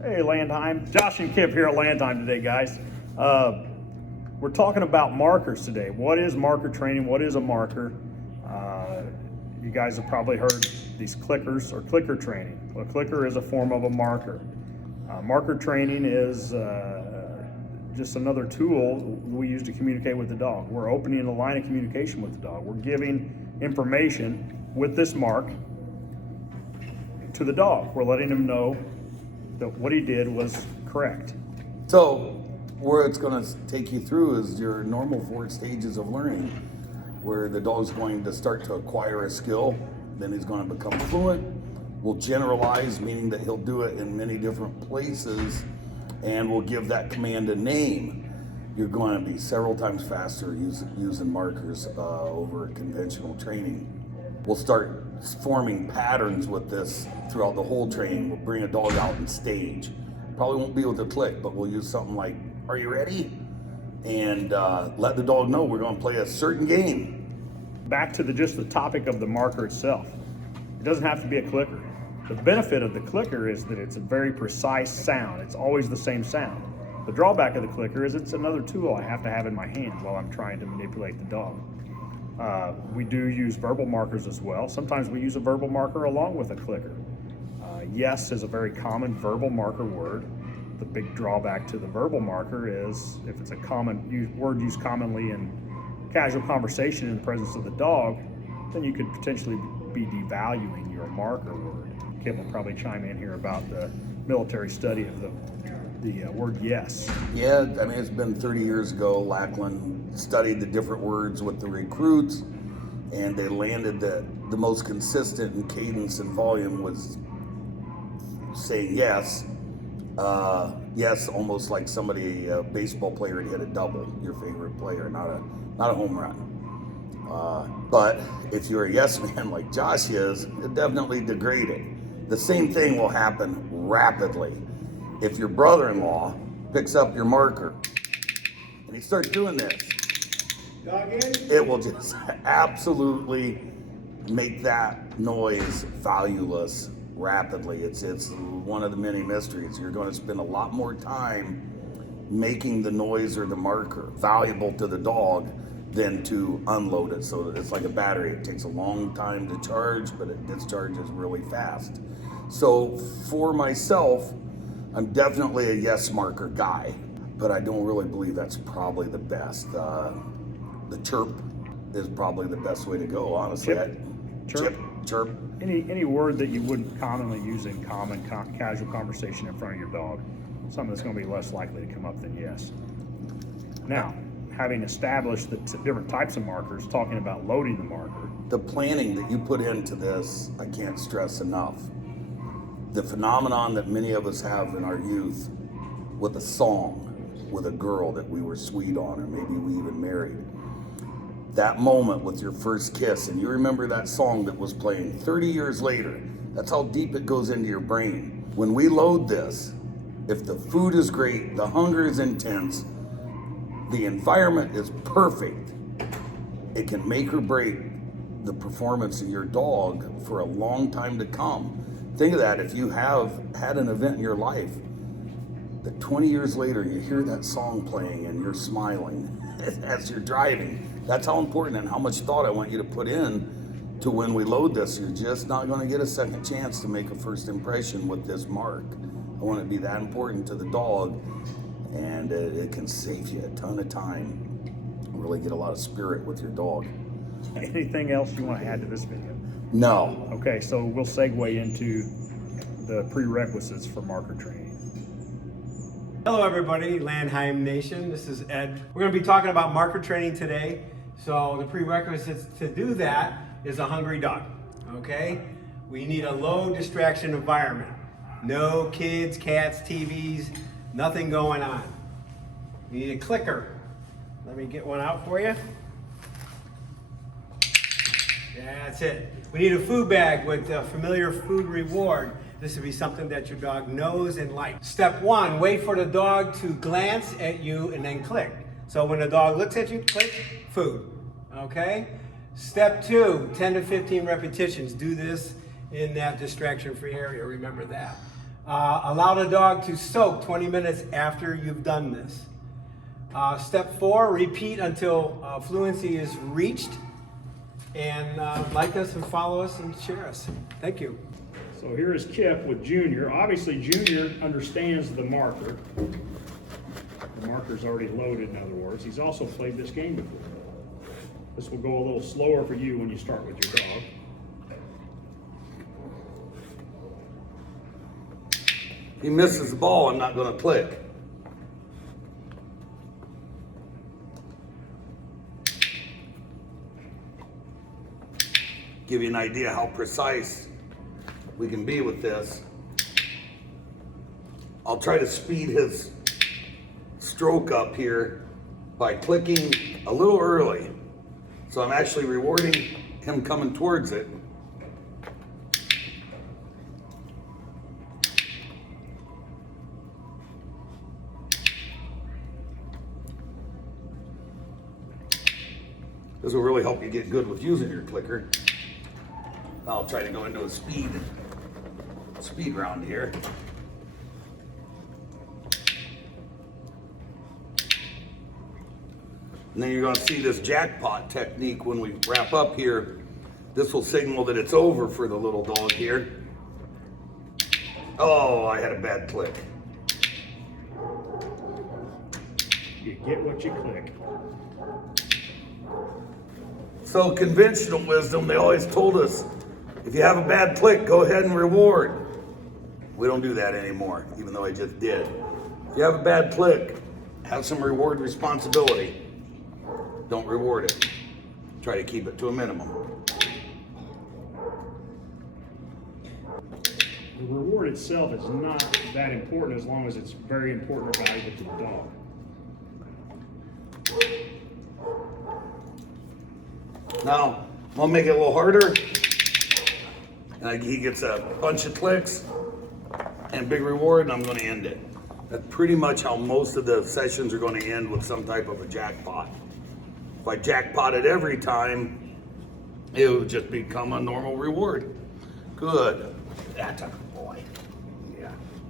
Hey Landheim, Josh and Kip here at Landheim today, guys. We're talking about markers today. What is marker training? What is a marker? You guys have probably heard these clickers or clicker training. Well, a clicker is a form of a marker. Marker training is just another tool we use to communicate with the dog. We're opening a line of communication with the dog. We're giving information with this mark to the dog. We're letting him know that what he did was correct. So where it's going to take you through is your normal 4 stages of learning, where the dog's going to start to acquire a skill, then he's going to become fluent. We'll generalize, meaning that he'll do it in many different places, and we'll give that command a name. You're going to be several times faster using markers over conventional training. We'll start forming patterns with this throughout the whole training. We'll bring a dog out and stage. Probably won't be with a click, but we'll use something like, "Are you ready?" And let the dog know we're going to play a certain game. Back to just the topic of the marker itself. It doesn't have to be a clicker. The benefit of the clicker is that it's a very precise sound. It's always the same sound. The drawback of the clicker is it's another tool I have to have in my hand while I'm trying to manipulate the dog. We do use verbal markers as well. Sometimes we use a verbal marker along with a clicker. Yes is a very common verbal marker word. The big drawback to the verbal marker is if it's a word used commonly in casual conversation in the presence of the dog, then you could potentially be devaluing your marker word. Kip will probably chime in here about the military study of the word yes. Yeah, I mean, it's been 30 years ago. Lackland studied the different words with the recruits, and they landed that the most consistent in cadence and volume was saying yes. Yes, almost like a baseball player had hit a double, your favorite player, not a home run. But if you're a yes man like Josh is, it definitely degraded. The same thing will happen rapidly. If your brother-in-law picks up your marker and he starts doing this, it will just absolutely make that noise valueless rapidly. It's one of the many mysteries. You're going to spend a lot more time making the noise or the marker valuable to the dog than to unload it. So it's like a battery. It takes a long time to charge, but it discharges really fast. So for myself, I'm definitely a yes marker guy, but I don't really believe that's probably the best. The chirp is probably the best way to go, honestly. Chirp. Any word that you wouldn't commonly use in casual conversation in front of your dog, something that's going to be less likely to come up than yes. Now, having established the different types of markers, talking about loading the marker. The planning that you put into this, I can't stress enough. The phenomenon that many of us have in our youth with a song, with a girl that we were sweet on, or maybe we even married. That moment with your first kiss, and you remember that song that was playing 30 years later. That's how deep it goes into your brain. When we load this, if the food is great, the hunger is intense, the environment is perfect, it can make or break the performance of your dog for a long time to come. Think of that, if you have had an event in your life that 20 years later you hear that song playing and you're smiling as you're driving. That's how important and how much thought I want you to put in to when we load this. You're just not going to get a second chance to make a first impression with this mark. I want it to be that important to the dog, and it can save you a ton of time. Really get a lot of spirit with your dog. Anything else you want to add to this video? No. Okay, so we'll segue into the prerequisites for marker training. Hello everybody, Landheim Nation, this is Ed. We're going to be talking about marker training today. So the prerequisites to do that is a hungry dog, okay? We need a low distraction environment. No kids, cats, TVs, nothing going on. We need a clicker. Let me get one out for you. That's it. We need a food bag with a familiar food reward. This would be something that your dog knows and likes. Step 1, wait for the dog to glance at you and then click. So when the dog looks at you, click, food, okay? Step 2, 10 to 15 repetitions. Do this in that distraction-free area, remember that. Allow the dog to soak 20 minutes after you've done this. Step 4, repeat until fluency is reached. And like us and follow us and share us. Thank you. So here is Kip with Junior. Obviously, Junior understands the marker. The marker's already loaded, in other words. He's also played this game before. This will go a little slower for you when you start with your dog. If he misses the ball, I'm not going to click. Give you an idea how precise we can be with this. I'll try to speed his stroke up here by clicking a little early. So I'm actually rewarding him coming towards it. This will really help you get good with using your clicker. I'll try to go into a speed round here. And then you're going to see this jackpot technique when we wrap up here. This will signal that it's over for the little dog here. Oh, I had a bad click. You get what you click. So conventional wisdom, they always told us, if you have a bad click, go ahead and reward. We don't do that anymore, even though I just did. If you have a bad click, have some reward responsibility. Don't reward it. Try to keep it to a minimum. The reward itself is not that important as long as it's very important or valuable to the dog. Now, I'm gonna make it a little harder. And he gets a bunch of clicks and big reward, and I'm gonna end it. That's pretty much how most of the sessions are gonna end, with some type of a jackpot. If I jackpotted every time, it would just become a normal reward. Good. That time.